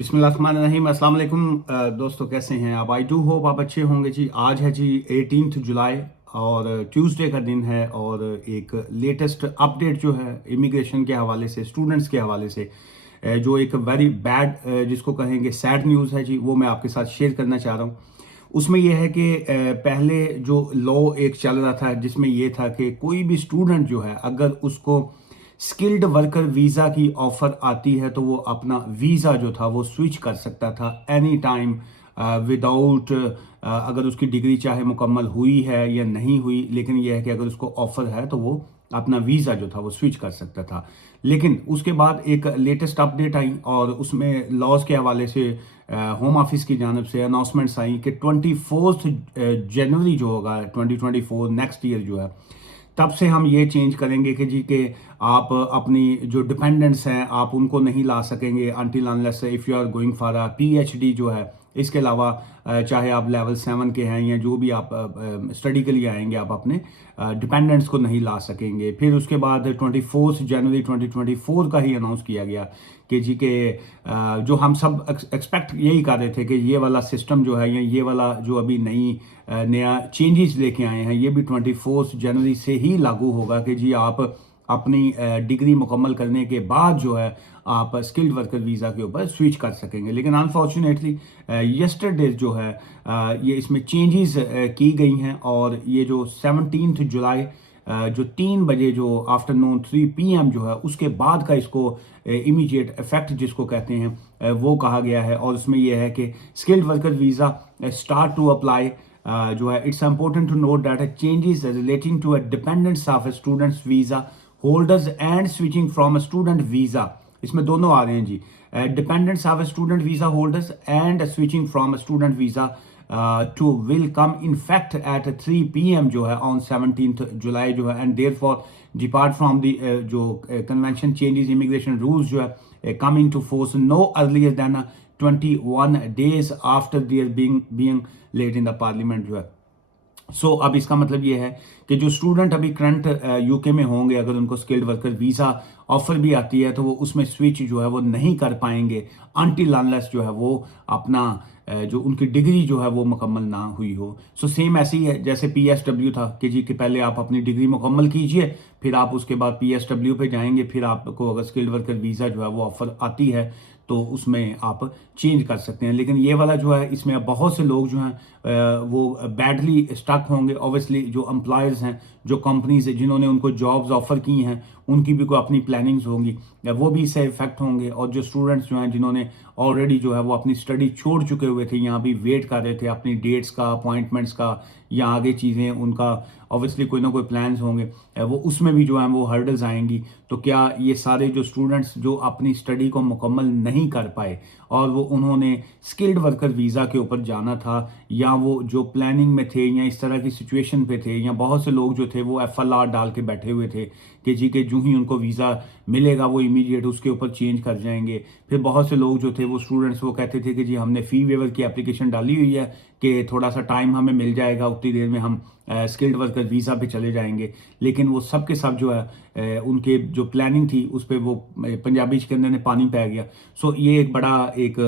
बिस्मिल्लाहिर्रहमानिर्रहीम। अस्सलाम वालेकुम। दोस्तों कैसे हैं आप? आई डू होप आप अच्छे होंगे जी। आज है जी 18 जुलाई और ट्यूसडे का दिन है और एक लेटेस्ट अपडेट जो है इमिग्रेशन के हवाले से, स्टूडेंट्स के हवाले से, जो एक वेरी बैड जिसको कहेंगे सैड न्यूज़ है जी, वो मैं आपके साथ शेयर करना चाह रहा हूँ। उसमें यह है कि पहले जो लॉ एक चल रहा था जिसमें यह था कि कोई भी स्टूडेंट जो है अगर उसको स्किल्ड वर्कर वीज़ा की ऑफ़र आती है तो वो अपना वीज़ा जो था वो स्विच कर सकता था एनी टाइम विदाउट, अगर उसकी डिग्री चाहे मुकम्मल हुई है या नहीं हुई, लेकिन यह है कि अगर उसको ऑफ़र है तो वो अपना वीज़ा जो था वो स्विच कर सकता था। लेकिन उसके बाद एक लेटेस्ट अपडेट आई और उसमें लॉज के हवाले से होम ऑफिस की जानब से अनाउंसमेंट्स आई कि 24 जनवरी जो होगा 2024 नेक्स्ट ईयर जो है, तब से हम ये चेंज करेंगे कि जी कि आप अपनी जो डिपेंडेंट्स हैं आप उनको नहीं ला सकेंगे until unless if you are going for a PhD जो है। इसके अलावा चाहे आप लेवल 7 के हैं या जो भी आप स्टडी के लिए आएंगे, आप अपने डिपेंडेंट्स को नहीं ला सकेंगे। फिर उसके बाद 24 जनवरी 2024 का ही अनाउंस किया गया कि जी के जो हम सब एक्सपेक्ट यही कर रहे थे कि ये वाला सिस्टम जो है या ये वाला जो अभी नया चेंजेस लेके आए हैं ये भी 24 जनवरी से ही लागू होगा कि जी आप अपनी डिग्री मुकम्मल करने के बाद जो है आप स्किल्ड वर्कर वीज़ा के ऊपर स्विच कर सकेंगे। लेकिन अनफॉर्चुनेटली यस्टरडे जो है ये इसमें चेंजेस की गई हैं और ये जो 17 जुलाई जो 3 बजे जो आफ्टरनून 3 PM जो है उसके बाद का इसको इमीडिएट इफेक्ट जिसको कहते हैं वो कहा गया है। और उसमें यह है कि skilled worker visa start to apply जो है। It's important to note that changes relating to a dependents of a students visa holders and switching from a student visa, इसमें दोनों आ रहे हैं जी, dependents of a student visa holders and switching from a student visa to will come in fact at 3 PM जो है on 17 July जो है। And there for depart from the जो कन्वेंशन चेंजेस इमिग्रेशन रूल्स जो है come in to force no earlier than 21 days after there being late in the parliament जो है। अब इसका मतलब ये है कि जो स्टूडेंट अभी करंट यूके में होंगे, अगर उनको स्किल्ड वर्कर वीज़ा ऑफर भी आती है तो वो उसमें स्विच जो है वो नहीं कर पाएंगे अनटिल अनलेस जो है वो अपना जो उनकी डिग्री जो है वो मुकम्मल ना हुई हो। सेम ऐसे ही है जैसे पीएसडब्ल्यू था कि जी कि पहले आप अपनी डिग्री मुकम्मल कीजिए, फिर आप उसके बाद पीएसडब्ल्यू पे जाएंगे, फिर आपको अगर स्किल्ड वर्कर वीज़ा जो है वो ऑफर आती है तो उसमें आप चेंज कर सकते हैं। लेकिन ये वाला जो है इसमें अब बहुत से लोग जो हैं वो बैडली स्टक होंगे। ऑब्वियसली जो एम्प्लॉयर्स हैं, जो कंपनीज है जिन्होंने उनको जॉब्स ऑफर की हैं, उनकी भी कोई अपनी प्लानिंग्स होंगी, वो भी इससे इफेक्ट होंगे। और जो स्टूडेंट्स जो हैं जिन्होंने ऑलरेडी जो है वो अपनी स्टडी छोड़ चुके हुए थे, यहाँ भी वेट कर रहे थे अपनी डेट्स का, अपॉइंटमेंट्स का या आगे चीज़ें उनका ऑब्वियसली कोई ना कोई प्लान्स होंगे, वो उसमें भी जो है वो हर्डल्स आएंगी। तो क्या ये सारे जो स्टूडेंट्स जो अपनी स्टडी को मुकम्मल नहीं कर पाए और वो उन्होंने स्किल्ड वर्कर वीज़ा के ऊपर जाना था, या वो जो प्लानिंग में थे या इस तरह की सिचुएशन पे थे, या बहुत से लोग जो थे वो एफएलआर डाल के बैठे हुए थे कि जी के जो ही उनको वीज़ा मिलेगा वो इमीडिएट उसके ऊपर चेंज कर जाएंगे। फिर बहुत से लोग जो थे वो स्टूडेंट्स वो कहते थे कि जी हमने फ़ी वेवर की एप्लीकेशन डाली हुई है कि थोड़ा सा टाइम हमें मिल जाएगा, उतनी देर में हम स्किल्ड वर्कर वीज़ा पे चले जाएंगे। लेकिन वो सब के सब जो है उनके जो प्लानिंग थी उस पर वो पंजाबी के अंदर ने पानी पै गया। ये एक बड़ा एक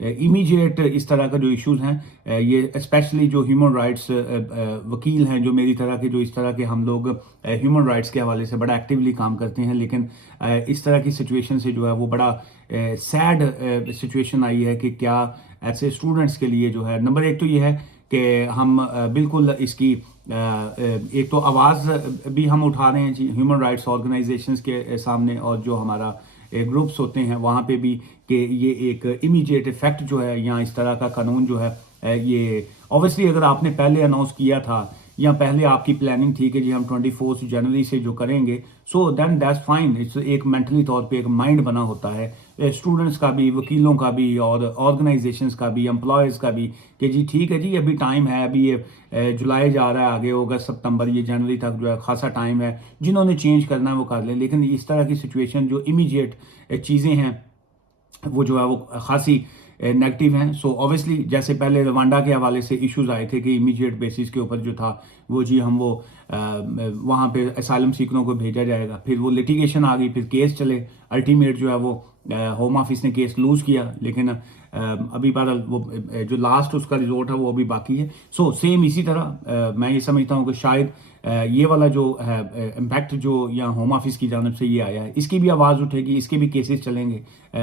इमीडिएट इस तरह का जो इश्यूज़ हैं ये स्पेशली जो ह्यूमन राइट्स वकील हैं, जो मेरी तरह के, जो इस तरह के हम लोग ह्यूमन राइट्स के हवाले से बड़ा एक्टिवली काम करते हैं, लेकिन इस तरह की सिचुएशन से जो है वो बड़ा सैड सिचुएशन आई है कि क्या ऐसे स्टूडेंट्स के लिए जो है, नंबर एक तो ये है कि हम बिल्कुल इसकी एक तो आवाज़ भी हम उठा रहे हैं जी ह्यूमन राइट्स ऑर्गेनाइजेशंस के सामने, और जो हमारा ग्रुप्स होते हैं वहाँ पे भी, कि ये एक इमीडिएट इफेक्ट जो है यहाँ इस तरह का कानून जो है ये ऑब्वियसली अगर आपने पहले अनाउंस किया था या पहले आपकी प्लानिंग थी कि जी हम 24 जनवरी से जो करेंगे, so then that's fine. It's एक मेंटली तौर पे एक माइंड बना होता है स्टूडेंट्स का भी, वकीलों का भी, और ऑर्गेनाइजेशंस का भी, एम्प्लॉयज़ का भी, कि जी ठीक है जी अभी टाइम है, अभी ये जुलाई जा रहा है, आगे अगस्त सितंबर ये जनवरी तक जो है खासा टाइम है, जिन्होंने चेंज करना है वो कर लें। लेकिन इस तरह की सिचुएशन जो इमीडिएट चीज़ें हैं वो जो है वो खासी नेगेटिव हैं। ऑब्वियसली जैसे पहले रवांडा के हवाले से इश्यूज आए थे कि इमीडिएट बेसिस के ऊपर जो था वो जी हम वो वहाँ पे असाइलम सीकरों को भेजा जाएगा, फिर वो लिटिगेशन आ गई, फिर केस चले, अल्टीमेट जो है वो होम ऑफिस ने केस लूज़ किया। लेकिन अभी बहरहाल वो जो लास्ट उसका रिजल्ट है वो अभी बाकी है। सो सेम इसी तरह मैं ये समझता हूँ कि शायद ये वाला जो है इम्पैक्ट जो यहाँ होम ऑफिस की जानब से ये आया है, इसकी भी आवाज़ उठेगी, इसके भी केसेस चलेंगे,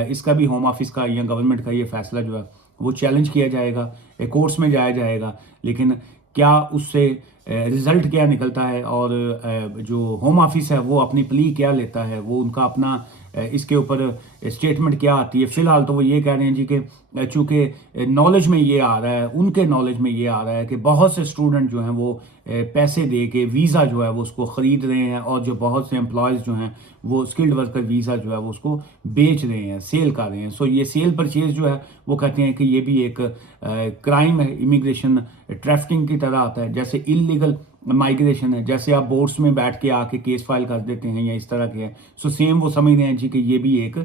इसका भी होम ऑफिस का या गवर्नमेंट का ये फैसला जो है वो चैलेंज किया जाएगा, कोर्ट्स में जाया जाएगा। लेकिन क्या उससे रिजल्ट क्या निकलता है और जो होम ऑफिस है वो अपनी प्ली क्या लेता है, वो उनका अपना इसके ऊपर स्टेटमेंट क्या आती है। फिलहाल तो वो ये कह रहे हैं जी कि चूंकि नॉलेज में ये आ रहा है, उनके नॉलेज में ये आ रहा है कि बहुत से स्टूडेंट जो हैं वो पैसे दे के वीज़ा जो है वो उसको ख़रीद रहे हैं, और जो बहुत से एम्प्लॉयज़ जो हैं वो स्किल्ड वर्कर वीज़ा जो है वो उसको बेच रहे हैं, सेल कर रहे हैं। सो ये सेल परचेज जो है वो कहते हैं कि ये भी एक क्राइम है, इमिग्रेशन ट्रैफिकिंग की तरह आता है, जैसे इलीगल माइग्रेशन है, जैसे आप बोर्ड्स में बैठ के आके केस फाइल कर देते हैं या इस तरह के हैं। सो सेम वो समझ रहे हैं जी कि ये भी एक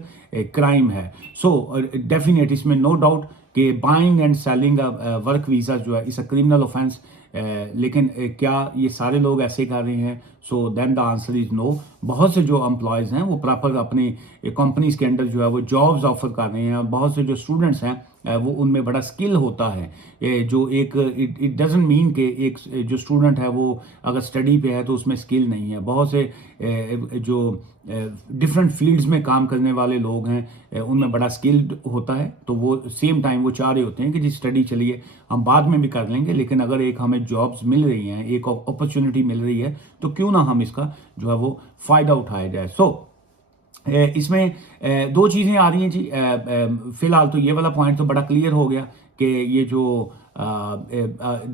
क्राइम है। सो डेफिनेट इसमें नो डाउट कि buying and selling work visa जो है इस अ क्रिमिनल ऑफेंस। लेकिन क्या ये सारे लोग ऐसे कर रहे हैं? So then the answer is no. बहुत से जो एम्प्लॉयज़ हैं वो प्रॉपर अपनी कंपनीज के अंदर जो है वो जॉब्स ऑफर कर रहे हैं। बहुत से जो स्टूडेंट्स हैं वो उनमें बड़ा स्किल होता है, जो एक इट डजेंट मीन कि एक जो स्टूडेंट है वो अगर स्टडी पे है तो उसमें स्किल नहीं है। बहुत से जो डिफरेंट फील्ड्स में काम करने वाले लोग हैं उनमें बड़ा स्किल्ड होता है, तो वो सेम टाइम वो चाह रहे होते हैं कि जी स्टडी चलिए हम बाद में भी कर लेंगे, लेकिन अगर एक हमें जॉब्स मिल रही हैं, एक अपॉर्चुनिटी मिल रही है, तो क्यों ना हम इसका जो है वो फ़ायदा उठाया जाए। सो इसमें दो चीज़ें आ रही हैं जी। फिलहाल तो ये वाला पॉइंट तो बड़ा क्लियर हो गया कि ये जो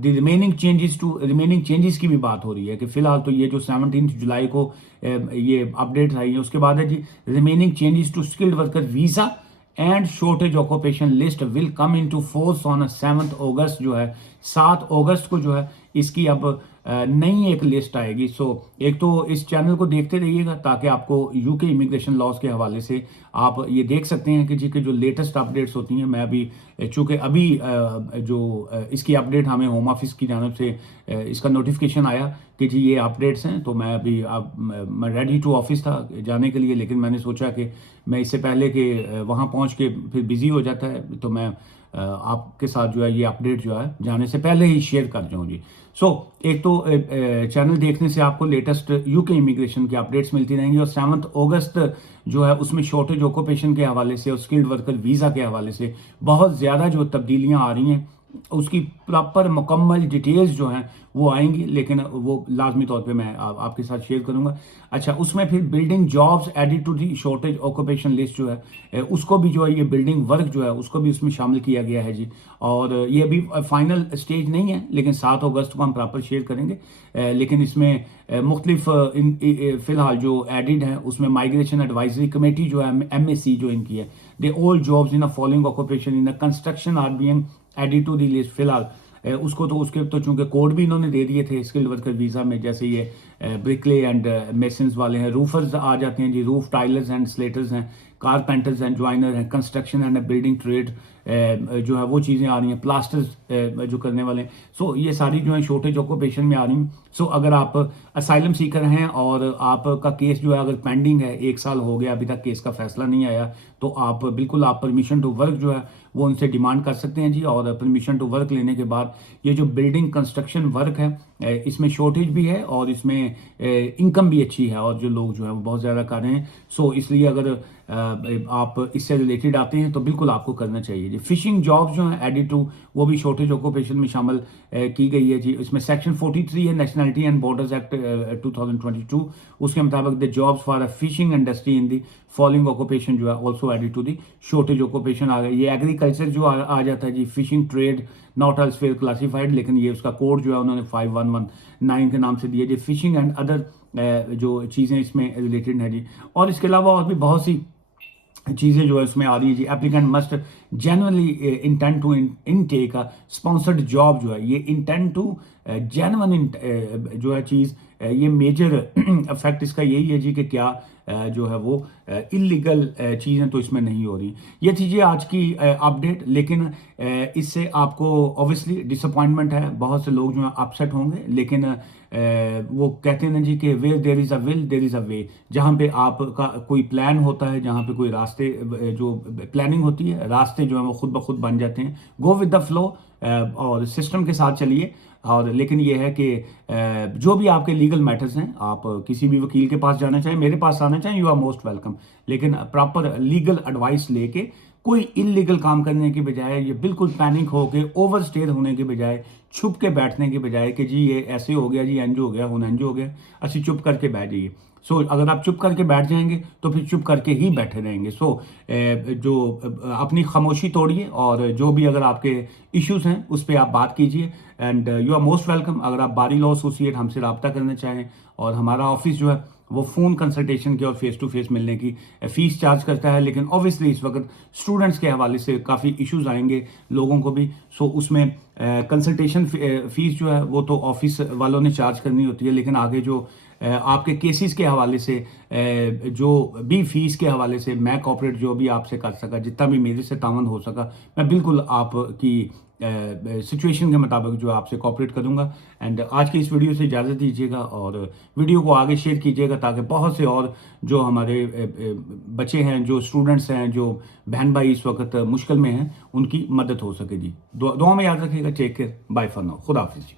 रिमेनिंग चेंजेस की भी बात हो रही है कि फिलहाल तो ये जो 17 जुलाई को ये अपडेट्स आई है, उसके बाद है जी remaining changes to skilled worker visa and shortage occupation list will come into force on 7 August जो है, 7 अगस्त को जो है इसकी अब नई एक लिस्ट आएगी। सो एक तो इस चैनल को देखते रहिएगा ताकि आपको यूके इमिग्रेशन लॉज के हवाले से आप ये देख सकते हैं कि जी के जो लेटेस्ट अपडेट्स होती हैं। मैं अभी चूँकि अभी इसकी अपडेट हमें होम ऑफिस की जानब से इसका नोटिफिकेशन आया कि जी ये अपडेट्स हैं, तो मैं अभी मैं रेडी टू ऑफिस था जाने के लिए, लेकिन मैंने सोचा कि मैं इससे पहले कि वहाँ पहुँच के फिर बिज़ी हो जाता है, तो मैं आपके साथ जो है ये अपडेट जो है जाने से पहले ही शेयर कर जाऊँ जी। सो एक तो चैनल देखने से आपको लेटेस्ट यूके इमिग्रेशन की अपडेट्स मिलती रहेंगी, और 7 अगस्त जो है उसमें शॉर्टेज ऑक्यूपेशन के हवाले से और स्किल्ड वर्कर वीज़ा के हवाले से बहुत ज़्यादा जो तब्दीलियाँ आ रही हैं, उसकी प्रॉपर मुकम्मल डिटेल्स जो हैं वो आएंगी, लेकिन वो लाजमी तौर पे मैं आपके साथ शेयर करूंगा। अच्छा, उसमें फिर building jobs added to the shortage occupation list जो है उसको भी जो है ये बिल्डिंग वर्क जो है उसको भी उसमें शामिल किया गया है जी। और ये अभी फाइनल स्टेज नहीं है, लेकिन 7 अगस्त को हम प्रॉपर शेयर करेंगे। लेकिन इसमें मुख्तलिफ फ़िलहाल जो एडिड है उसमें माइग्रेशन एडवाइजरी कमेटी जो है MAC जो इनकी है, they all jobs in a following occupation in a construction are being added to the list. फिलहाल उसको तो उसके तो चूंकि कोड भी इन्होंने दे दिए थे स्किल्ड वर्कर वीज़ा में, जैसे ये ब्रिकले एंड मेसन्स वाले हैं, रूफर्स आ जाते हैं जी, रूफ टाइलर्स एंड स्लेटर्स हैं, कारपेंटर्स एंड ज्वाइनर हैं, कंस्ट्रक्शन एंड बिल्डिंग ट्रेड जो है वो चीज़ें आ रही हैं, प्लास्टर्स जो करने वाले हैं। सो ये सारी जो है शॉर्टेज ऑक्यूपेशन में आ रही हैं। सो अगर आप असाइलम सीकर हैं और आपका केस जो है अगर पेंडिंग है, 1 साल हो गया अभी तक केस का फैसला नहीं आया, तो आप बिल्कुल आप परमिशन टू वर्क जो है वो उनसे डिमांड कर सकते हैं जी। और परमिशन टू वर्क लेने के बाद ये जो बिल्डिंग कंस्ट्रक्शन वर्क है इसमें शॉर्टेज भी है और इसमें इनकम भी अच्छी है, और जो लोग जो है वो बहुत ज़्यादा कर रहे हैं। सो इसलिए अगर आप इससे रिलेटेड आते हैं तो बिल्कुल आपको करना चाहिए जी। फिशिंग जॉब्स जो हैं एडिड टू वो भी शॉर्टेज ऑक्यूपेशन में शामिल की गई है जी। इसमें सेक्शन 43 है नेशनलिटी एंड बॉर्डर्स एक्ट 2022, उसके मुताबिक the jobs for a fishing industry in the following occupation जो है also added to the shortage occupation आ गई। ये एग्रीकल्चर जो आ जाता है जी, fishing trade not elsewhere classified, लेकिन ये उसका कोड जो है उन्होंने 5119 के नाम से दिया जी। फिशिंग एंड अदर जो चीज़ें इसमें रिलेटेड है जी। और इसके अलावा और भी बहुत सी चीज़ें जो है उसमें आ रही है जी। Applicant must genuinely intend to intake a sponsored job जो है, ये इंटेंड टू जेन्युइन जो है चीज़, ये मेजर इफेक्ट इसका यही है जी कि क्या जो है वो इलीगल चीज़ें तो इसमें नहीं हो रही। ये थी जी आज की अपडेट, लेकिन इससे आपको ऑब्वियसली डिसअपॉइंटमेंट है, बहुत से लोग जो हैं अपसेट होंगे, लेकिन वो कहते हैं ना जी कि where there is a will there is a way. जहाँ पे आपका कोई प्लान होता है, जहाँ पे कोई रास्ते जो प्लानिंग होती है, रास्ते जो है वो खुद ब खुद बन जाते हैं। गो विद द फ्लो और सिस्टम के साथ चलिए। और लेकिन ये है कि जो भी आपके लीगल मैटर्स हैं, आप किसी भी वकील के पास जाना चाहें, मेरे पास आना चाहें, यू आर मोस्ट वेलकम। लेकिन प्रॉपर लीगल एडवाइस लेके कोई इलीगल काम करने की बजाय, ये बिल्कुल पैनिक होके ओवर स्टेयर होने के बजाय, छुप के बैठने के बजाय कि जी ये ऐसे हो गया, जी इंज हो गया, हुन इंज हो गया, अच्छी चुप करके बैठ जाइए। सो अगर आप चुप करके बैठ जाएंगे तो फिर चुप करके ही बैठे रहेंगे। सो जो अपनी खामोशी तोड़िए, और जो भी अगर आपके इश्यूज हैं उस पर आप बात कीजिए। And you are most welcome. अगर आप बारी लॉ एसोसिएट हमसे रब्ता करना चाहें, और हमारा ऑफिस जो है वो फ़ोन कंसल्टेशन की और फेस टू फेस मिलने की फ़ीस चार्ज करता है। लेकिन ऑब्वियसली इस वक्त स्टूडेंट्स के हवाले से काफ़ी इश्यूज आएंगे लोगों को भी। सो उसमें कंसल्टेशन फ़ीस जो है वो तो ऑफिस वालों ने चार्ज करनी होती है, लेकिन आगे जो आपके केसेस के हवाले से, जो भी फीस के हवाले से मैं कॉपरेट जो भी आपसे कर सका, जितना भी मेरे से तावन हो सका, मैं बिल्कुल आपकी सिचुएशन के मुताबिक जो आपसे कॉपरेट करूंगा। एंड आज की इस वीडियो से इजाज़त दीजिएगा, और वीडियो को आगे शेयर कीजिएगा ताकि बहुत से और जो हमारे बच्चे हैं, जो स्टूडेंट्स हैं, जो बहन भाई इस वक्त मुश्किल में हैं, उनकी मदद हो सके जी। दुआ में याद रखिएगा। Take care, bye for now, खुदा हाफिज़ जी।